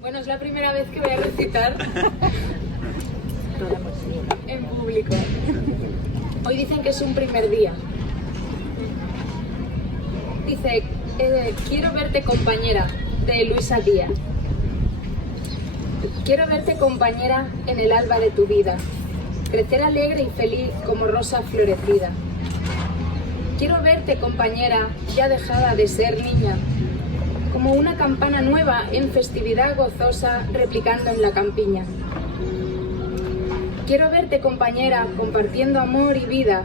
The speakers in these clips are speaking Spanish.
Bueno, es la primera vez que voy a recitar en público. Hoy dicen que es un primer día. Dice, quiero verte compañera, de Luisa Díaz. Quiero verte compañera en el alba de tu vida, crecer alegre y feliz como rosa florecida. Quiero verte compañera, ya dejada de ser niña, como una campana nueva en festividad gozosa replicando en la campiña. Quiero verte compañera, compartiendo amor y vida,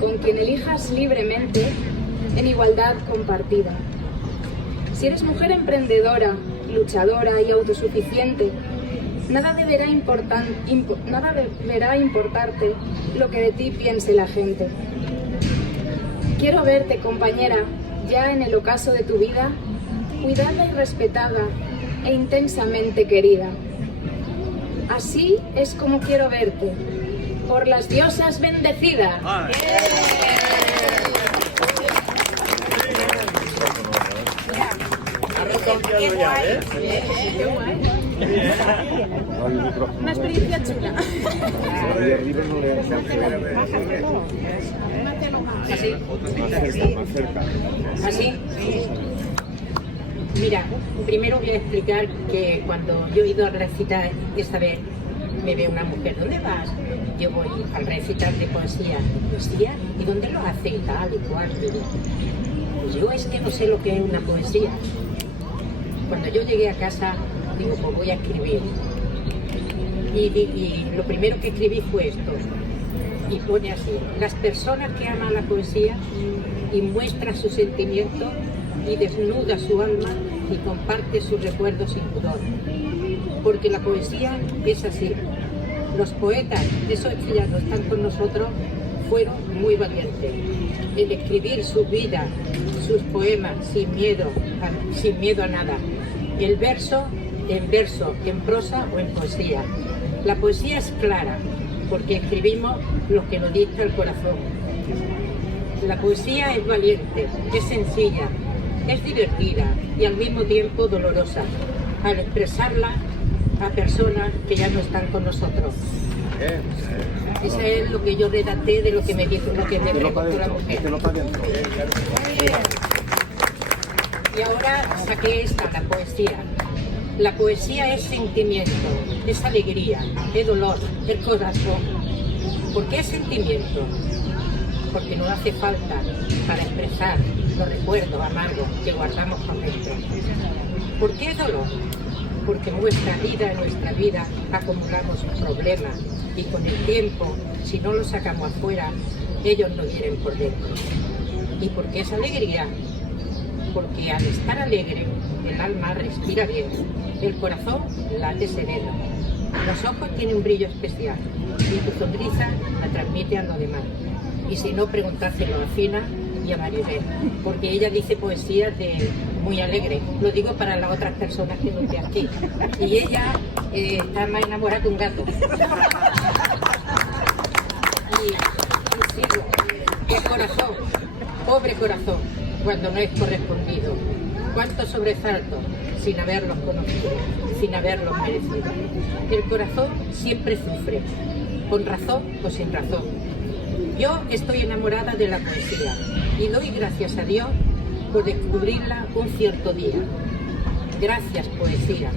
con quien elijas libremente, en igualdad compartida. Si eres mujer emprendedora, luchadora y autosuficiente, nada deberá importarte lo que de ti piense la gente. Quiero verte, compañera, ya en el ocaso de tu vida, cuidada y respetada e intensamente querida. Así es como quiero verte, por las diosas bendecida. Una experiencia chula. ¿Así? Mira, primero voy a explicar que cuando yo he ido a recitar esta vez, me ve una mujer, ¿dónde vas? Yo voy al recitar de poesía. ¿Poesía? ¿Y dónde lo hace? Y tal y cual. Pues yo es que no sé lo que es una poesía. Cuando yo llegué a casa, digo, pues voy a escribir. Y lo primero que escribí fue esto. Y pone así: las personas que aman la poesía y muestran su sentimiento y desnuda su alma y comparte sus recuerdos sin pudor. Porque la poesía es así. Los poetas, esos que ya no están con nosotros, fueron muy valientes en escribir su vida, sus poemas sin miedo a nada. El verso, en prosa o en poesía. La poesía es clara, porque escribimos lo que nos dicta el corazón. La poesía es valiente, es sencilla, es divertida y al mismo tiempo dolorosa, al expresarla a personas que ya no están con nosotros. Eso es lo que yo redacté de lo que me dijo, lo que me preguntó la mujer. Y ahora saqué esta, la poesía. La poesía es sentimiento, es alegría, es dolor, es corazón. ¿Por qué es sentimiento? Porque nos hace falta para expresar los recuerdos amargos que guardamos por dentro. ¿Por qué es dolor? Porque en nuestra vida acumulamos problemas y con el tiempo, si no los sacamos afuera, ellos nos hieren por dentro. ¿Y por qué es alegría? Porque al estar alegre, el alma respira bien, el corazón late sereno, los ojos tienen un brillo especial y tu sonrisa la transmite a los demás. Y si no, preguntárselo a Fina y a Maribel, porque ella dice poesías de muy alegre. Lo digo para las otras personas que no estén aquí. Y ella está más enamorada que un gato. Y sigo, el corazón, pobre corazón, cuando no es correspondido. Cuántos sobresaltos sin haberlos conocido, sin haberlos merecido. El corazón siempre sufre, con razón o sin razón. Yo estoy enamorada de la poesía y doy gracias a Dios por descubrirla un cierto día. Gracias, poesía,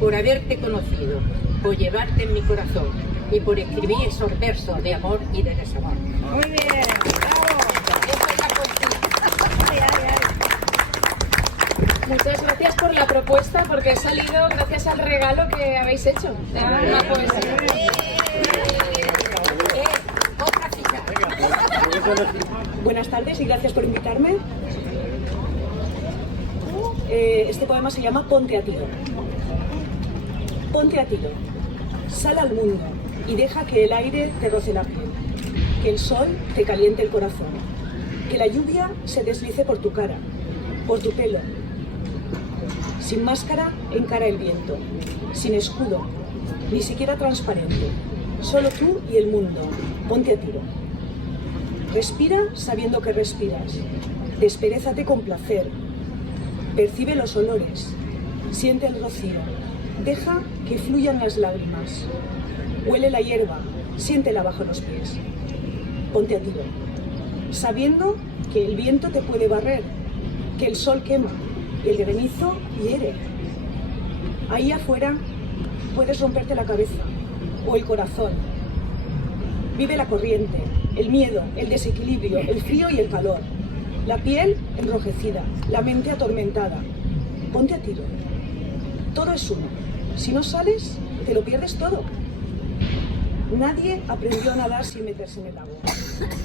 por haberte conocido, por llevarte en mi corazón y por escribir esos versos de amor y de desamor. Muy bien, bravo. Esa es la poesía. Muchas gracias por la propuesta, porque he salido gracias al regalo que habéis hecho de una poesía. Otra chica. Buenas tardes y gracias por invitarme. Este poema se llama Ponte a tiro. Ponte a tiro. Sal al mundo y deja que el aire te roce la piel, que el sol te caliente el corazón, que la lluvia se deslice por tu cara, por tu pelo. Sin máscara, encara el viento, sin escudo, ni siquiera transparente. Solo tú y el mundo. Ponte a tiro. Respira sabiendo que respiras. Desperezate con placer. Percibe los olores. siente el rocío, deja que fluyan las lágrimas. Huele la hierba, siéntela bajo los pies. Ponte a tiro, sabiendo que el viento te puede barrer, que el sol quema y el granizo hiere. Ahí afuera puedes romperte la cabeza o el corazón. Vive la corriente, el miedo, el desequilibrio, el frío y el calor. La piel enrojecida, la mente atormentada. Ponte a tiro. Todo es uno. Si no sales, te lo pierdes todo. Nadie aprendió a nadar sin meterse en el agua.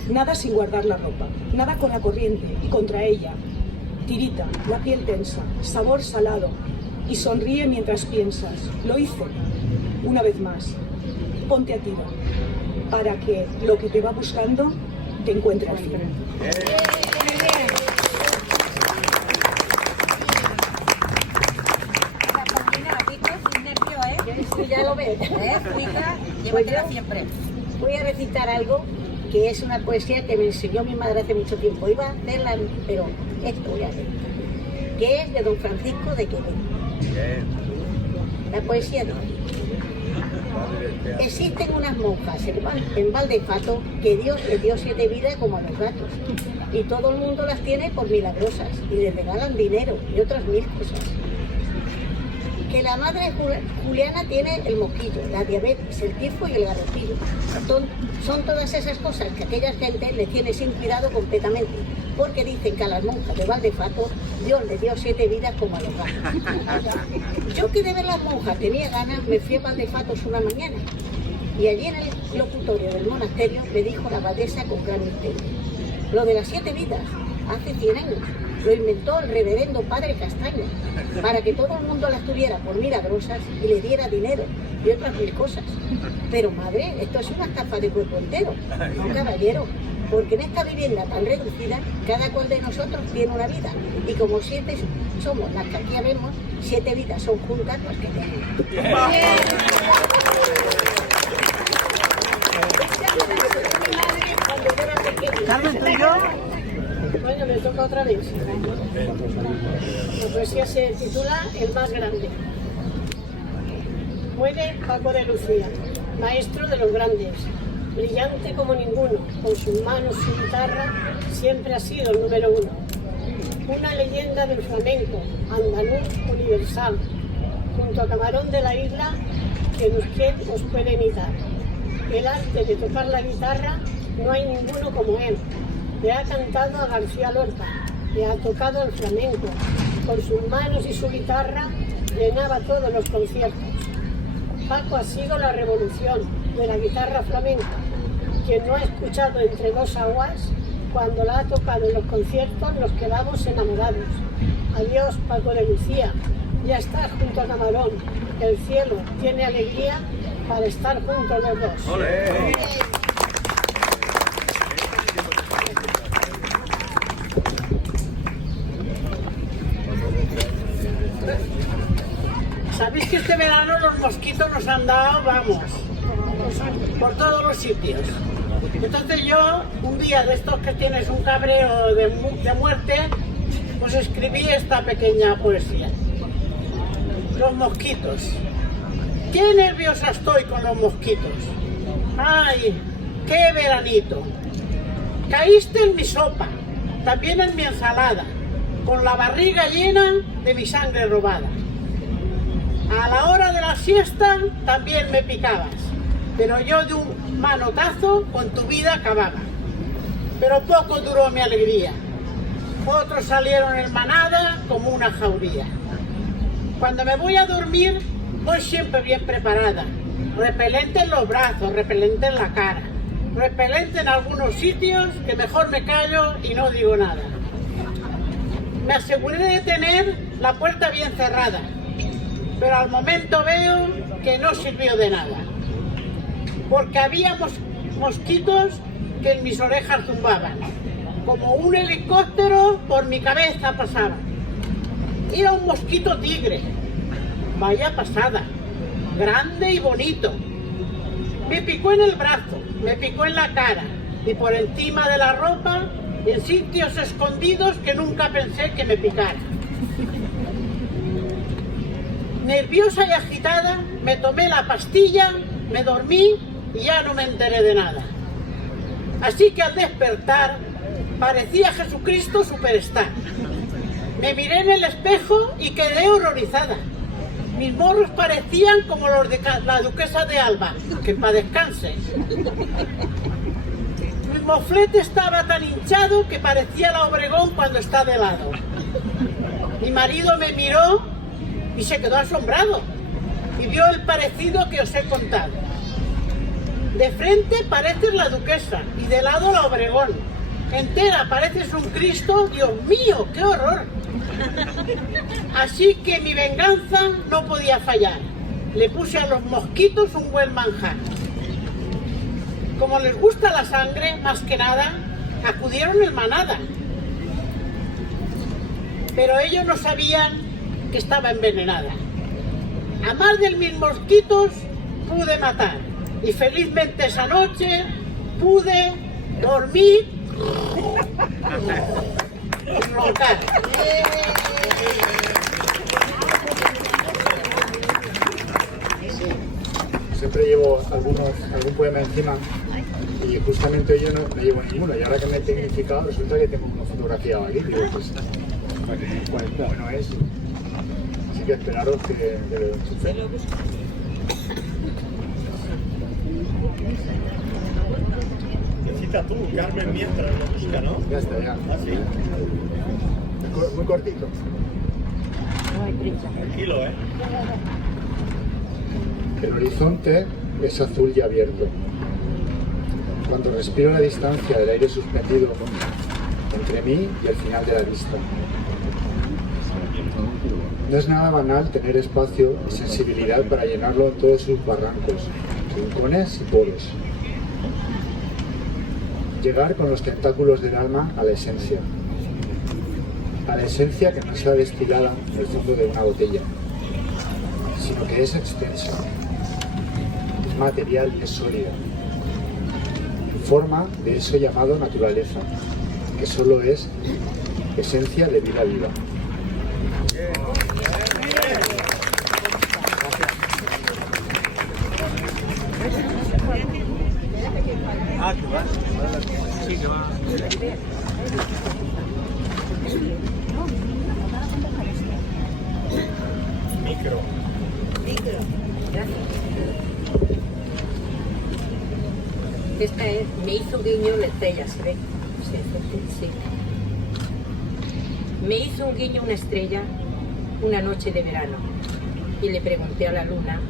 Nada sin guardar la ropa. Nada con la corriente y contra ella. Tirita, la piel tensa, sabor salado. Y sonríe mientras piensas. Lo hice. Una vez más. Ponte a tiro. Para que lo que te va buscando te encuentre al fin. Ya lo ves, Flica, llévatela siempre. Voy a recitar algo que es una poesía que me enseñó mi madre hace mucho tiempo. Iba a hacerla, pero esto voy a hacer. Que es de don Francisco de Quevedo. La poesía dice: existen unas monjas en Valdefato que Dios les dio 7 vidas como a los gatos. Y todo el mundo las tiene por milagrosas y les regalan dinero y otras 1000 cosas. Que la madre Juliana tiene el mosquillo, la diabetes, el tifo y el garrotillo. Son todas esas cosas que aquella gente les tiene sin cuidado completamente, porque dicen que a las monjas de Valdefato Dios les dio 7 vidas como a los gatos. Yo que de ver las monjas tenía ganas, me fui a Valdefatos una mañana y allí en el locutorio del monasterio me dijo la abadesa con gran misterio: lo de las 7 vidas, hace 100 años. Lo inventó el reverendo padre Castaño, para que todo el mundo las tuviera por milagrosas y le diera dinero y otras 1000 cosas. Pero madre, esto es una estafa de cuerpo entero, no caballero, porque en esta vivienda tan reducida, cada cual de nosotros tiene una vida, y como 7 somos las que aquí vemos, 7 vidas son juntas las que tenemos. Carmen, ¿tú y yo? Bueno, me toca otra vez. La poesía se titula El más grande. Muere Paco de Lucía, maestro de los grandes, brillante como ninguno, con sus manos, su guitarra, siempre ha sido el número 1. Una leyenda del flamenco, andaluz universal, junto a Camarón de la Isla, ¿quién os puede imitar? El arte de tocar la guitarra, no hay ninguno como él. Le ha cantado a García Lorca, le ha tocado el flamenco. Con sus manos y su guitarra llenaba todos los conciertos. Paco ha sido la revolución de la guitarra flamenca. Quien no ha escuchado Entre dos aguas, cuando la ha tocado en los conciertos nos quedamos enamorados. Adiós, Paco de Lucía, ya estás junto a Camarón. El cielo tiene alegría para estar juntos los dos. ¡Olé! ¿Sabéis que este verano los mosquitos nos han dado, vamos, por todos los sitios? Entonces yo, un día de estos que tienes un cabreo de muerte, pues escribí esta pequeña poesía. Los mosquitos. Qué nerviosa estoy con los mosquitos. Ay, qué veranito. Caíste en mi sopa, también en mi ensalada, con la barriga llena de mi sangre robada. A la hora de la siesta también me picabas, pero yo de un manotazo con tu vida acababa. Pero poco duró mi alegría. Otros salieron en manada como una jauría. Cuando me voy a dormir, voy siempre bien preparada. Repelente en los brazos, repelente en la cara. Repelente en algunos sitios que mejor me callo y no digo nada. Me aseguré de tener la puerta bien cerrada, pero al momento veo que no sirvió de nada, porque había mosquitos que en mis orejas zumbaban, como un helicóptero por mi cabeza pasaba. Era un mosquito tigre, vaya pasada, grande y bonito. Me picó en el brazo, me picó en la cara y por encima de la ropa, en sitios escondidos que nunca pensé que me picara. Nerviosa y agitada, me tomé la pastilla, me dormí y ya no me enteré de nada. Así que al despertar, parecía Jesucristo Superstar. Me miré en el espejo y quedé horrorizada. Mis morros parecían como los de la duquesa de Alba, que para descanse. Mi moflete estaba tan hinchado que parecía la Obregón cuando está de lado. Mi marido me miró y se quedó asombrado y vio el parecido que os he contado. De frente pareces la duquesa y de lado la Obregón. Entera pareces un Cristo. Dios mío, qué horror. Así que mi venganza no podía fallar. Le puse a los mosquitos un buen manjar. Como les gusta la sangre, más que nada, acudieron en manada. Pero ellos no sabían que estaba envenenada. A más de 1000 mosquitos pude matar. Y felizmente esa noche pude dormir y roncar. Siempre llevo algún poema encima y justamente hoy yo no llevo ninguno. Y ahora que me he tecnificado resulta que tengo una fotografía aquí. Digo, pues, bueno es. Así que esperaros que lo busque. Necesita tú, Carmen, mientras lo busca, ¿no? Ya está, ya. ¿Ah, sí? Muy cortito. Tranquilo, ¿eh? El horizonte es azul y abierto. Cuando respiro la distancia del aire suspendido entre mí y el final de la vista. No es nada banal tener espacio y sensibilidad para llenarlo en todos sus barrancos, rincones y poros. Llegar con los tentáculos del alma a la esencia que no está destilada en el fondo de una botella, sino que es extensa, es material y es sólida, en forma de eso llamado naturaleza, que solo es esencia de vida viva. Ah, que va. Sí, que va. Micro. Esta es, me hizo un guiño la estrella, ¿se ve? Sí. Me hizo un guiño una estrella una noche de verano y le pregunté a la luna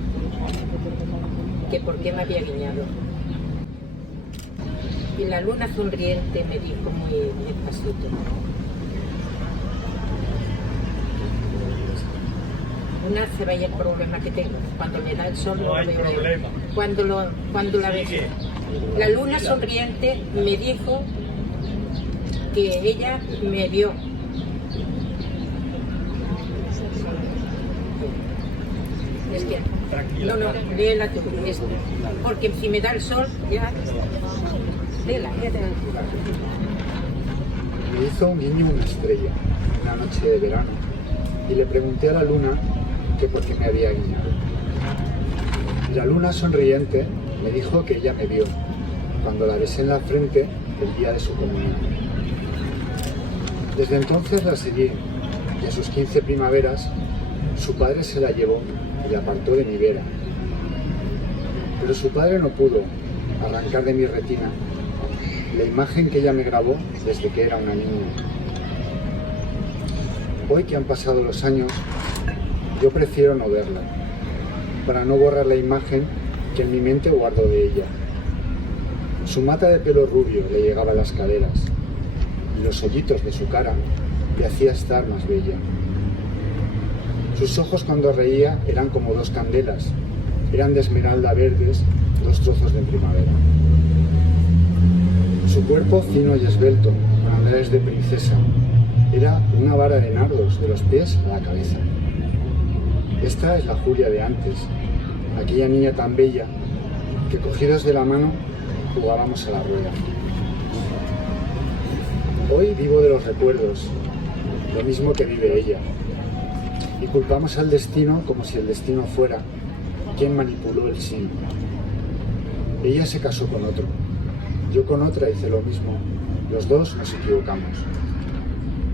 que por qué me había guiñado. Y la luna sonriente me dijo muy despacito: Luna, se vaya el problema que tengo. Cuando me da el sol No lo hay veo. problema. Cuando la Sigue. besé. La luna sonriente me dijo que ella me vio. Es que, Tranquila. no, léela tú, porque si me da el sol, ya, léela. Me hizo un guiño una estrella, una noche de verano, y le pregunté a la luna que por qué me había guiñado. La luna sonriente me dijo que ella me vio cuando la besé en la frente el día de su comunión. Desde entonces la seguí y a sus 15 primaveras su padre se la llevó y la apartó de mi vera. Pero su padre no pudo arrancar de mi retina la imagen que ella me grabó desde que era una niña. Hoy que han pasado los años, yo prefiero no verla, para no borrar la imagen que en mi mente guardo de ella. Su mata de pelo rubio le llegaba a las caderas y los hoyitos de su cara le hacía estar más bella. Sus ojos cuando reía eran como 2 candelas, eran de esmeralda verdes, 2 trozos de primavera. Su cuerpo fino y esbelto, con andares de princesa, era una vara de nardos de los pies a la cabeza. Esta es la Julia de antes, aquella niña tan bella que cogidos de la mano jugábamos a la rueda. Hoy vivo de los recuerdos, lo mismo que vive ella. Y culpamos al destino como si el destino fuera quien manipuló el sí. Ella se casó con otro, yo con otra hice lo mismo, los dos nos equivocamos.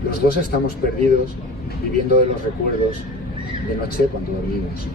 Los dos estamos perdidos, viviendo de los recuerdos, de noche cuando dormimos.